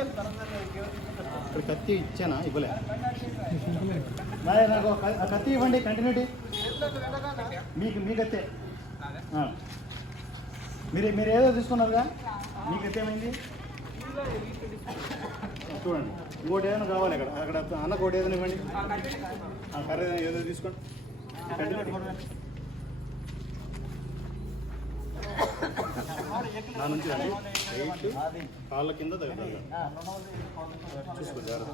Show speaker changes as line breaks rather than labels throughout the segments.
ఇక్కడ కత్తి ఇచ్చానా? ఇవ్వలే. నాకు కత్తి ఇవ్వండి కంటిన్యూటీ మీకు మీ కత్తే. మీరు మీరు ఏదో తీసుకున్నారుగా? మీ కత్తేమైంది చూడండి. ఇంకోటి ఏదైనా కావాలి అక్కడ. అక్కడ అన్నకు ఒకటి ఏదైనా ఇవ్వండి. ఆ కర్రీ ఏదో తీసుకోండి. కంటిన్యూటీ నా నుంచి రండి. వెయిట్ కాళ్ళ కింద చూసుకో జాగ్రత్త.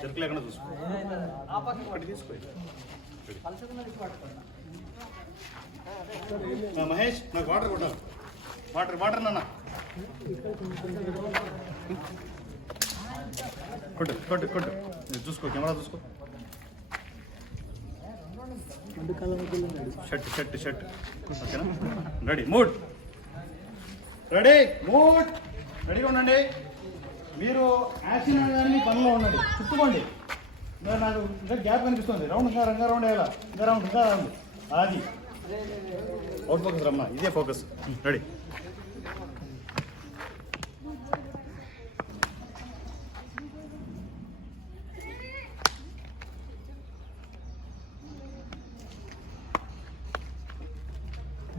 చెరుకు లేకుండా చూసుకో. ఒకటి తీసుకో మహేష్ నాకు వాటర్ కొట్టాలి. వాటర్ వాటర్ నాన్న. కొట్టు కొట్టు కొట్టు. చూసుకో కెమెరా చూసుకో. Shirt shirt shirt. ఓకేనా? Ready mood. రెడీ? మూడ్ రెడీగా ఉండండి. మీరు యాక్షన్ అనగానే పనిలో ఉండండి. చుట్టుకోండి. ఇంకా నాకు ఇంకా గ్యాప్ కనిపిస్తుంది. రౌండ్ ఇంకా రంగా రౌండ్ వేయాల? ఇంకా రౌండ్ ఇంకా రౌండ్. అది అవుట్ ఫోకస్ రమ్మా. ఇదే focus. Ready.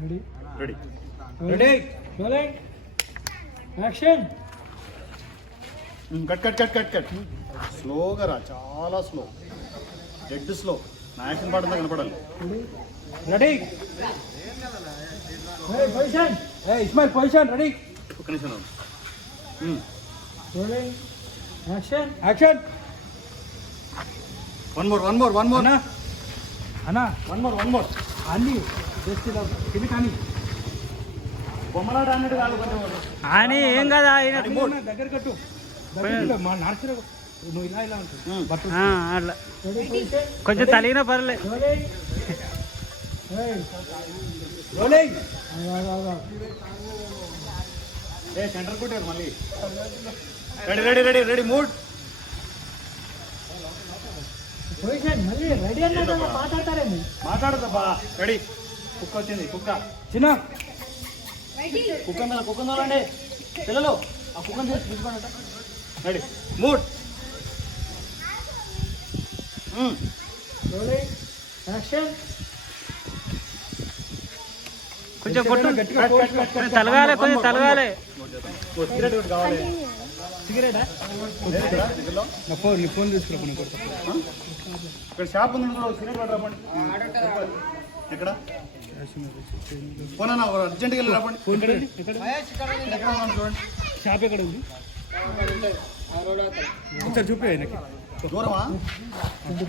Ready
ready
ready
cut cut cut cut cut స్లోగా రా చాలా స్లో డెడ్ స్లో నా యాక్షన్ పాట కనపడాలి.
రెడీ పొజిషన్ ఏ ఇస్మాయిల్ పొజిషన్ రెడీ
ఒక్క నిమిషం
action action
one more one more one more
అన్నా
వన్ మోర్ వన్ మోర్
అన్ని జస్ట్ ఇలా కింది కానీ
బొమ్మలాట అన్నట్టు కాదు
అని ఏం కదా ఆయన
దగ్గర కట్టు. మా నర్సరీ నువ్వు ఇలా ఇలా
అట్లా. కొంచెం తలిగిన పర్లే.
రోలింగ్ రోలింగ్
ఏ సెంటర్ కొట్టారు మళ్ళీ. Ready ready ready ready mood.
Position మళ్ళీ రెడీ అన్నా మాట్లాడతారేమి.
మాట్లాడదబ్బా రెడీ. కుక్క వచ్చింది కుక్క.
చిన్న.
కుక్క కుక్క ఉందండి పిల్లలు ఆ కుక్కను తీసి తీసుకోండి రెడీ. మూడ్.
కొంచెం కొట్టు. తలగాలి కొంచెం తలగాలి.
సిగరెట్ కావాలి.
నా ఫోన్ నీ ఫోన్ తీసుకురా?
ఇక్కడ షాప్ ఉంది సిగరెట్ రాపండి ఎక్కడ? పోనా అర్జెంట్గా వెళ్ళి చూడండి.
షాప్ ఎక్కడ ఉంది? ఒకసారి చూపి ఆయనకి.
దూరమా?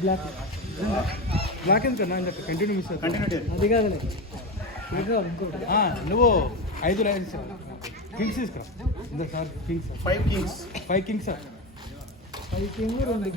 బ్లాక్ బ్లాక్ ఎందుకన్నా ఇంకా కంటిన్యూ మిస్
కంటిన్యూటీ
అది కాదులే. ఆ, నువ్వు ఐదు లైన్స్ కింగ్స్ తీసుకురా. ఇందా sir kings
five kings
five kings sir five king రెండు